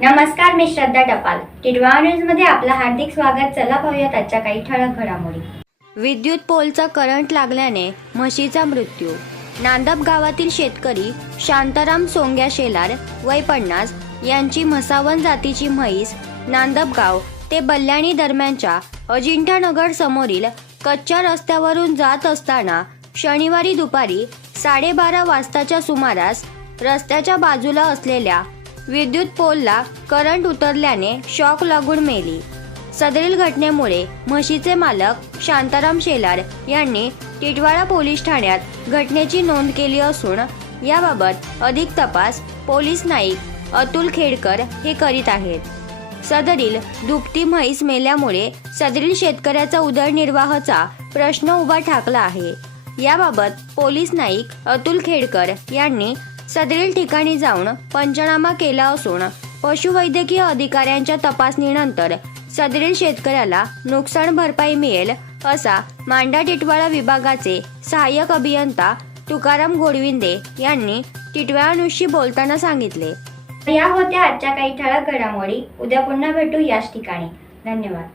नमस्कार मी श्रद्धा टपाल. टिडवा न्यूजमध्ये आपलं हार्दिक स्वागत. चला पाहूयात आजच्या काही ठळक घडामोडी. विद्युत पोलचा करंट लागल्याने म्हशीचा मृत्यू. नांदप गावातील शेतकरी शांताराम सोंग्या शेलार वय पन्नास यांची म्हसावन जातीची म्हैस नांदपगाव ते बल्ल्याणी दरम्यानच्या अजिंठानगर समोरील कच्च्या रस्त्यावरून जात असताना शनिवारी दुपारी साडेबारा वाजताच्या सुमारास रस्त्याच्या बाजूला असलेल्या विद्युत पोलला करंट उतरल्याने शॉक लागून मेली. सदरील घटनेमुळे म्हशीचे मालक शांताराम शेलार यांनी टिटवाळा पोलीस ठाण्यात घटनेची नोंद केली असून याबाबत अधिक तपास पोलीस नाईक अतुल खेडकर हे करीत आहेत. सदरील दुभती म्हैस मेल्यामुळे सदरील शेतकऱ्याचा उदरनिर्वाहाचा प्रश्न उभा ठाकला आहे. याबाबत पोलीस नाईक अतुल खेडकर यांनी सदरील ठिकाणी जाऊन पंचनामा केला असून पशुवैद्यकीय अधिकाऱ्यांच्या तपासणीनंतर सदरील शेतकऱ्याला नुकसान भरपाई मिळेल असा मांडा टिटवाळा विभागाचे सहाय्यक अभियंता तुकाराम गोडविंदे यांनी टिटवाळा बोलताना सांगितले. या होत्या आजच्या काही ठळक घडामोडी. उद्या पुन्हा भेटू याच ठिकाणी. धन्यवाद.